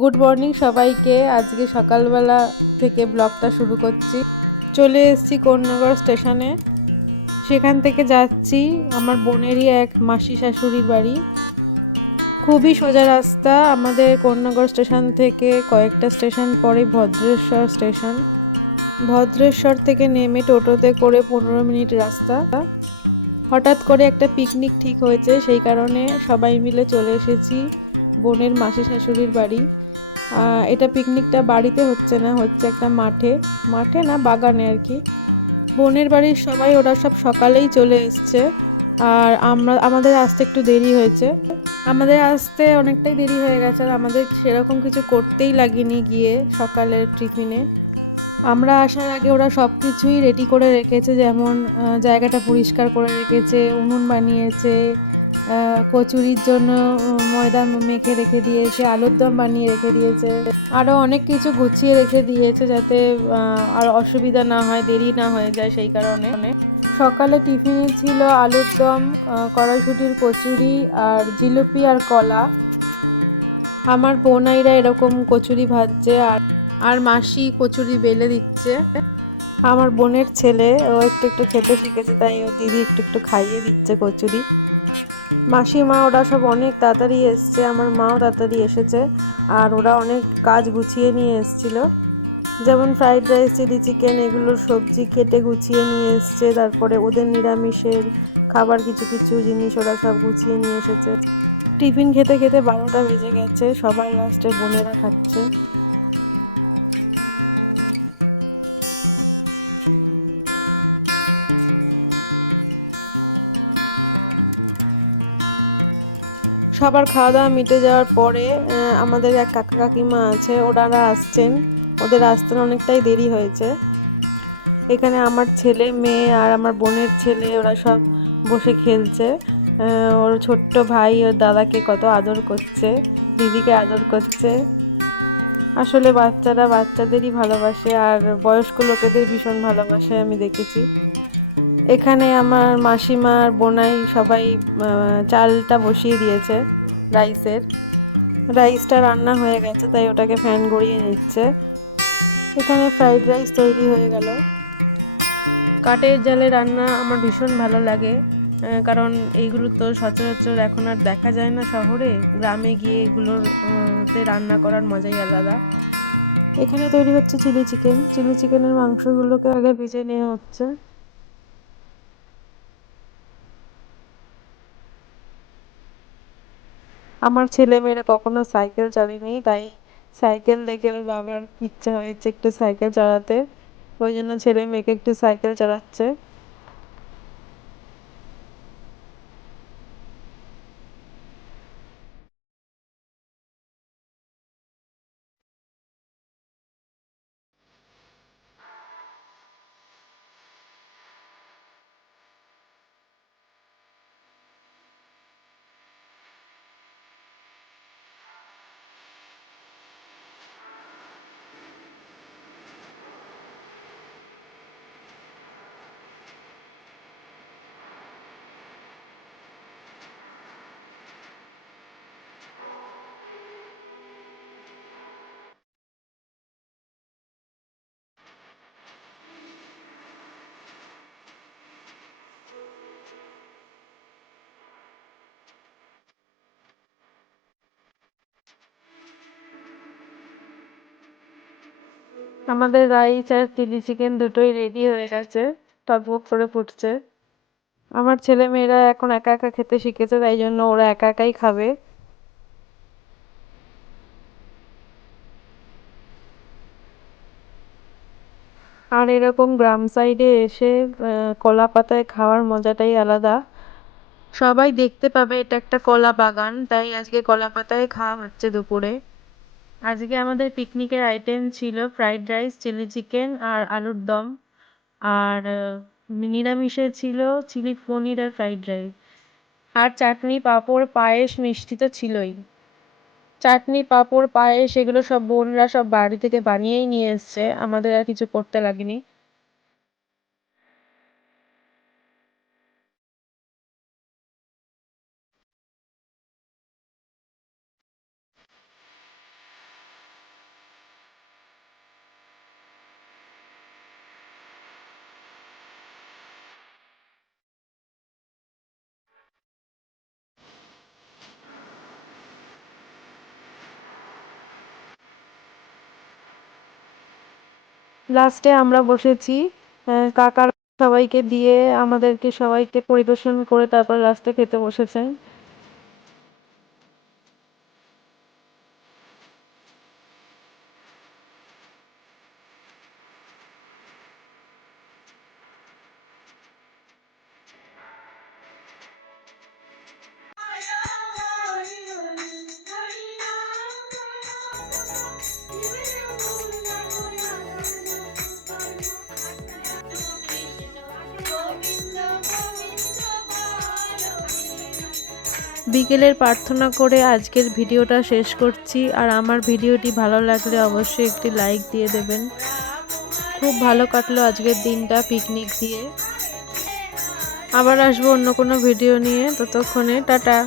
Good morning সবাইকে। আজকে সকালবেলা থেকে ব্লগটা শুরু করছি। চলে এসেছি কোন্নগর স্টেশনে। সেখান থেকে যাচ্ছি আমার বোনেরই এক মাসি শাশুড়ির বাড়ি। খুবই সোজা রাস্তা আমাদের কোন্নগর স্টেশন থেকে কয়েকটা স্টেশন পরে ভদ্রেশ্বর স্টেশন। ভদ্রেশ্বর থেকে নেমে টোটোতে করে পনেরো মিনিট রাস্তা। হঠাৎ করে একটা পিকনিক ঠিক হয়েছে, সেই কারণে সবাই মিলে চলে এসেছি বোনের মাসি শাশুড়ির বাড়ি। এটা পিকনিকটা বাড়িতে হচ্ছে না, হচ্ছে একটা মাঠে। মাঠে না, বাগানে আর কি। বোনের বাড়ির সবাই, ওরা সব সকালেই চলে এসছে। আর আমরা, আমাদের আসতে একটু দেরি হয়েছে। আমাদের আসতে অনেকটাই দেরি হয়ে গেছে, আর আমাদের সেরকম কিছু করতেই লাগেনি গিয়ে সকালের টিফিনে। আমরা আসার আগে ওরা সব কিছুই রেডি করে রেখেছে, যেমন জায়গাটা পরিষ্কার করে রেখেছে, উনুন বানিয়েছে কচুরির জন্য ময়দা মেখে রেখে দিয়েছে, আলুর দম বানিয়ে রেখে দিয়েছে আরও অনেক কিছু গুছিয়ে রেখে দিয়েছে যাতে আর অসুবিধা না হয়, দেরি না হয়ে যায় সেই কারণে। সকালে টিফিনে ছিল আলুর দম কড়াইশুটির কচুরি আর জিলিপি আর কলা। আমার বোনাইরা এরকম কচুরি ভাজছে আর আর মাসি কচুরি বেলে দিচ্ছে। আমার বোনের ছেলে, ও একটু একটু খেতে শিখেছে, তাই ও দিদি একটু একটু খাইয়ে দিচ্ছে কচুরি। মাসিমা, ওরা সব অনেক তাড়াতাড়ি এসছে, আমার মাও তাড়াতাড়ি এসেছে, আর ওরা অনেক কাজ গুছিয়ে নিয়ে এসছিল। যেমন ফ্রাইড রাইস, চিলি চিকেন এগুলোর সবজি কেটে গুছিয়ে নিয়ে এসছে, তারপরে ওদের নিরামিষের খাবার কিছু কিছু জিনিস ওরা সব গুছিয়ে নিয়ে এসেছে। টিফিন খেতে খেতে বারোটা বেজে গেছে, সবাই লাস্টে বোনেরা খাচ্ছে। সবার খাওয়া দাওয়া মিটে যাওয়ার পরে আমাদের এক কাকা কাকিমা আছে, ওনারা আসছেন। ওদের আসতে অনেকটাই দেরি হয়েছে। এখানে আমার ছেলে, মেয়ে আর আমার বোনের ছেলে, ওরা সব বসে খেলছে। ওর ছোট্ট ভাই ওর দাদাকে কত আদর করছে, দিদিকে আদর করছে। আসলে বাচ্চারা বাচ্চাদেরই ভালোবাসে আর বয়স্ক লোকেদের ভীষণ ভালোবাসে আমি দেখেছি। এখানে আমার মাসিমার বোনাই সবাই চালটা বসিয়ে দিয়েছে রাইসের। রাইসটা রান্না হয়ে গেছে, তাই ওটাকে ফ্যান গড়িয়ে নিচ্ছে। এখানে ফ্রাইড রাইস তৈরি হয়ে গেল। কাঠের জালে রান্না আমার ভীষণ ভালো লাগে কারণ এইগুলো তো সচরাচর এখন আর দেখা যায় না শহরে। গ্রামে গিয়ে এগুলোর তে রান্না করার মজাই আলাদা। এখানে তৈরি হচ্ছে চিলি চিকেন। চিলি চিকেনের মাংসগুলোকে আগে ভেজে নেওয়া হচ্ছে। আমার ছেলে মেয়েরা কখনো সাইকেল চালায়নি, তাই সাইকেল দেখে বাবার ইচ্ছা হয়েছে একটু সাইকেল চালাতে। ওই জন্য ছেলে মেয়েকে একটু সাইকেল চালাচ্ছে। আমাদের রাইস আর চিলি চিকেন দুটোই রেডি হয়ে গেছে টকবক করে ফুটছে। আমার ছেলে মেয়েরা এখন একা একা খেতে শিখেছে, তাই জন্য ওরা একা একাই খাবে। আর এরকম গ্রাম সাইডে এসে কলা পাতায় খাওয়ার মজাটাই আলাদা। সবাই দেখতে পাবে এটা একটা কলা বাগান, তাই আজকে কলা পাতায় খাওয়া হচ্ছে দুপুরে। আজকে আমাদের পিকনিকের আইটেম ছিল ফ্রাইড রাইস চিলি চিকেন আর আলুর দম। আর নিরামিষে ছিল চিলি পনির আর ফ্রাইড রাইস আর চাটনি, পাঁপড়, পায়েস মিষ্টি তো ছিলই। চাটনি, পাঁপড়, পায়েস এগুলো সব বোনরা সব বাড়ি থেকে বানিয়েই নিয়ে এসছে। আমাদের আর কিছু করতে লাগেনি। লাস্টে আমরা বসেছি কাকার সবাইকে দিয়ে আমাদেরকে সবাইকে পরিবেশন করে তারপর লাস্টে খেতে বসেছেন। বিকেলের প্রার্থনা করে আজকের ভিডিওটা শেষ করছি। আর আমার ভিডিওটি ভালো লাগলে অবশ্যই একটি লাইক দিয়ে দেবেন। খুব ভালো কাটলো আজকের দিনটা পিকনিক দিয়ে। আবার আসব অন্য কোনো ভিডিও নিয়ে। ততক্ষণে টাটা।